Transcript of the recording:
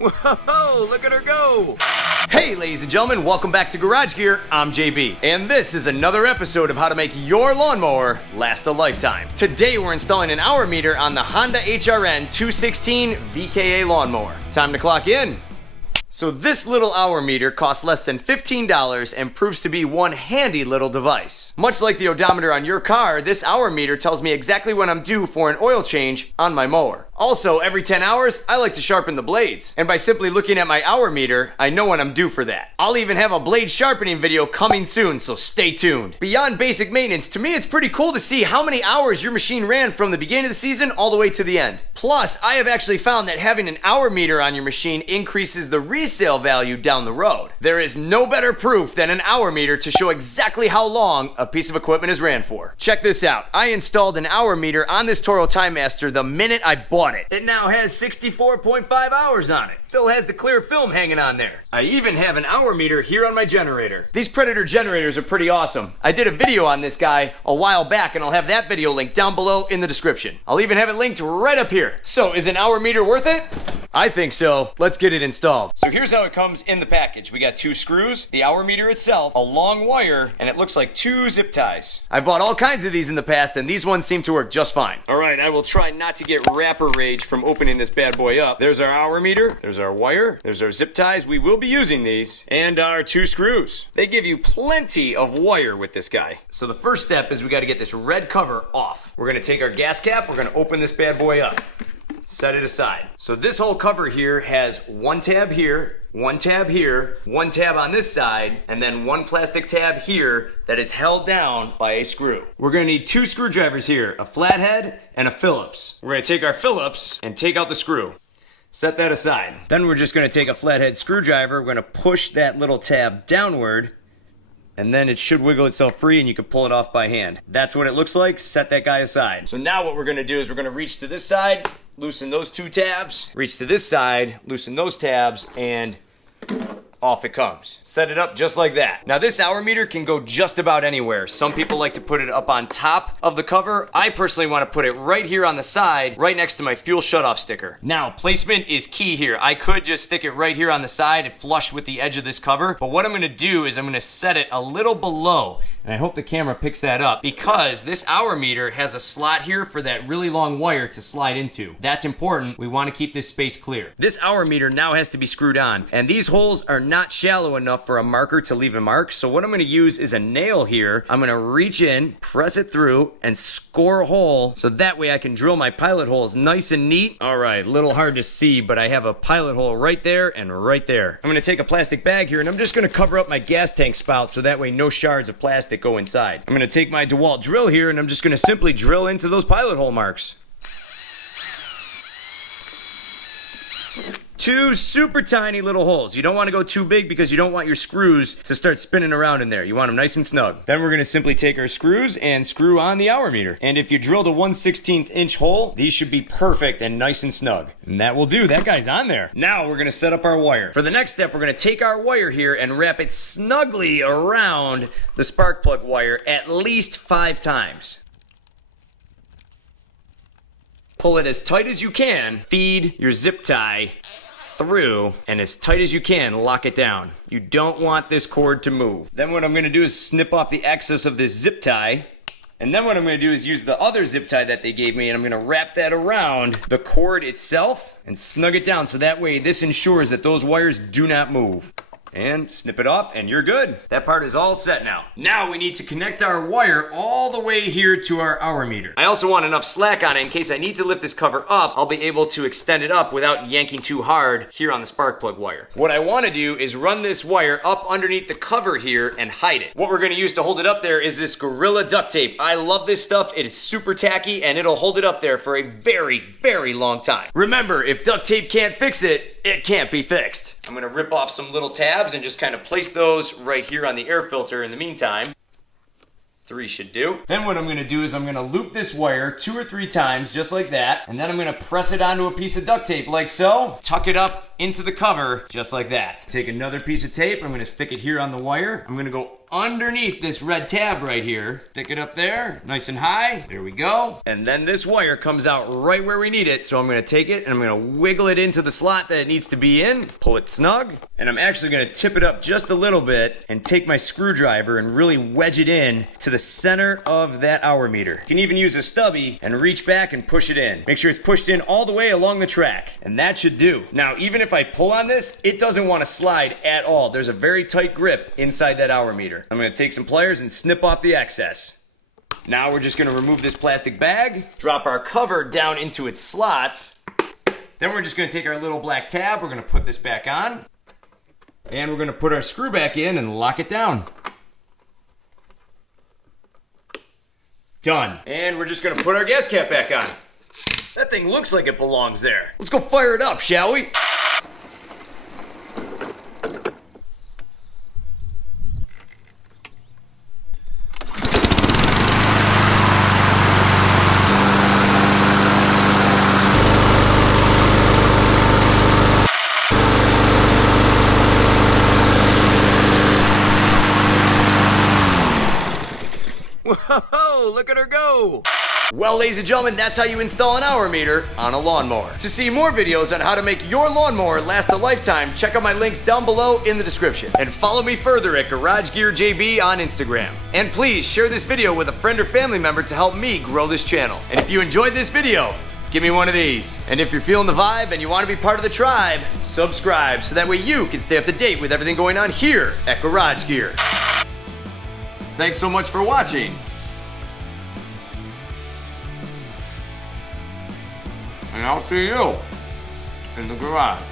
Whoa, look at her go! Hey ladies and gentlemen, welcome back to Garage Gear. I'm JB, and this is another episode of how to make your lawnmower last a lifetime. Today we're installing an hour meter on the Honda HRN 216 VKA lawnmower. Time to clock in. So this little hour meter costs less than $15 and proves to be one handy little device. Much like the odometer on your car, this hour meter tells me exactly when I'm due for an oil change on my mower. Also, every 10 hours, I like to sharpen the blades. And by simply looking at my hour meter, I know when I'm due for that. I'll even have a blade sharpening video coming soon, so stay tuned. Beyond basic maintenance, to me it's pretty cool to see how many hours your machine ran from the beginning of the season all the way to the end. Plus, I have actually found that having an hour meter on your machine increases the resale value down the road. There is no better proof than an hour meter to show exactly how long a piece of equipment is ran for. Check this out. I installed an hour meter on this Toro Time Master the minute I bought it. It now has 64.5 hours on it. Still has the clear film hanging on there. I even have an hour meter here on my generator. These Predator generators are pretty awesome. I did a video on this guy a while back, and I'll have that video linked down below in the description. I'll even have it linked right up here. So is an hour meter worth it? I think so. Let's get it installed. So here's how it comes in the package. We got 2 screws, the hour meter itself, a long wire, and it looks like 2 zip ties. I've bought all kinds of these in the past, and these ones seem to work just fine. All right, I will try not to get rapper rage from opening this bad boy up. There's our hour meter, there's our wire, there's our zip ties. We will be using these, and our 2 screws. They give you plenty of wire with this guy. So the first step is we got to get this red cover off. We're going to take our gas cap, we're going to open this bad boy up. Set it aside. So this whole cover here has 1 tab here, 1 tab here, 1 tab on this side, and then 1 plastic tab here that is held down by a screw. We're gonna need 2 screwdrivers here, a flathead and a Phillips. We're gonna take our Phillips and take out the screw. Set that aside. Then we're just gonna take a flathead screwdriver, we're gonna push that little tab downward, and then it should wiggle itself free and you can pull it off by hand. That's what it looks like. Set that guy aside. So now what we're gonna do is we're gonna reach to this side, loosen those 2 tabs, reach to this side, loosen those tabs, and off it comes. Set it up just like that. Now this hour meter can go just about anywhere. Some people like to put it up on top of the cover. I personally want to put it right here on the side, right next to my fuel shutoff sticker. Now placement is key here. I could just stick it right here on the side and flush with the edge of this cover, but what I'm going to do is I'm going to set it a little below, and I hope the camera picks that up, because this hour meter has a slot here for that really long wire to slide into. That's important. We want to keep this space clear. This hour meter now has to be screwed on, and these holes are not shallow enough for a marker to leave a mark. So what I'm going to use is a nail here. I'm going to reach in, press it through, and score a hole so that way I can drill my pilot holes nice and neat. All right, a little hard to see, but I have a pilot hole right there and right there. I'm going to take a plastic bag here and I'm just going to cover up my gas tank spout so that way no shards of plastic go inside. I'm going to take my DeWalt drill here and I'm just going to simply drill into those pilot hole marks. 2 super tiny little holes. You don't want to go too big because you don't want your screws to start spinning around in there. You want them nice and snug. Then we're going to simply take our screws and screw on the hour meter. And if you drilled a 1/16 inch hole, these should be perfect and nice and snug. And that will do. That guy's on there. Now we're going to set up our wire. For the next step, we're going to take our wire here and wrap it snugly around the spark plug wire at least 5 times. Pull it as tight as you can. Feed your zip tie through, and as tight as you can, lock it down. You don't want this cord to move. Then what I'm going to do is snip off the excess of this zip tie, and then what I'm going to do is use the other zip tie that they gave me, and I'm going to wrap that around the cord itself and snug it down so that way this ensures that those wires do not move. And snip it off and you're good. That part is all set now. Now we need to connect our wire all the way here to our hour meter. I also want enough slack on it in case I need to lift this cover up. I'll be able to extend it up without yanking too hard here on the spark plug wire. What I want to do is run this wire up underneath the cover here and hide it. What we're going to use to hold it up there is this Gorilla duct tape. I love this stuff. It is super tacky and it'll hold it up there for a very, very long time. Remember, if duct tape can't fix it, it can't be fixed. I'm going to rip off some little tabs and just kind of place those right here on the air filter in the meantime. 3 should do. Then what I'm going to do is I'm going to loop this wire 2 or 3 times just like that, and then I'm going to press it onto a piece of duct tape like so, tuck it up into the cover just like that. Take another piece of tape. I'm gonna stick it here on the wire. I'm gonna go underneath this red tab right here. Stick it up there, nice and high. There we go. And then this wire comes out right where we need it. So I'm gonna take it and I'm gonna wiggle it into the slot that it needs to be in, pull it snug, and I'm actually gonna tip it up just a little bit and take my screwdriver and really wedge it in to the center of that hour meter. You can even use a stubby and reach back and push it in. Make sure it's pushed in all the way along the track, and that should do. Now, even if I pull on this, it doesn't wanna slide at all. There's a very tight grip inside that hour meter. I'm gonna take some pliers and snip off the excess. Now we're just gonna remove this plastic bag, drop our cover down into its slots. Then we're just gonna take our little black tab, we're gonna put this back on, and we're gonna put our screw back in and lock it down. Done. And we're just gonna put our gas cap back on. That thing looks like it belongs there. Let's go fire it up, shall we? Whoa, look at her go! Well, ladies and gentlemen, that's how you install an hour meter on a lawnmower. To see more videos on how to make your lawnmower last a lifetime, check out my links down below in the description. And follow me further at garagegearjb on Instagram. And please share this video with a friend or family member to help me grow this channel. And if you enjoyed this video, give me one of these. And if you're feeling the vibe and you want to be part of the tribe, subscribe so that way you can stay up to date with everything going on here at Garage Gear. Thanks so much for watching. And I'll see you in the garage.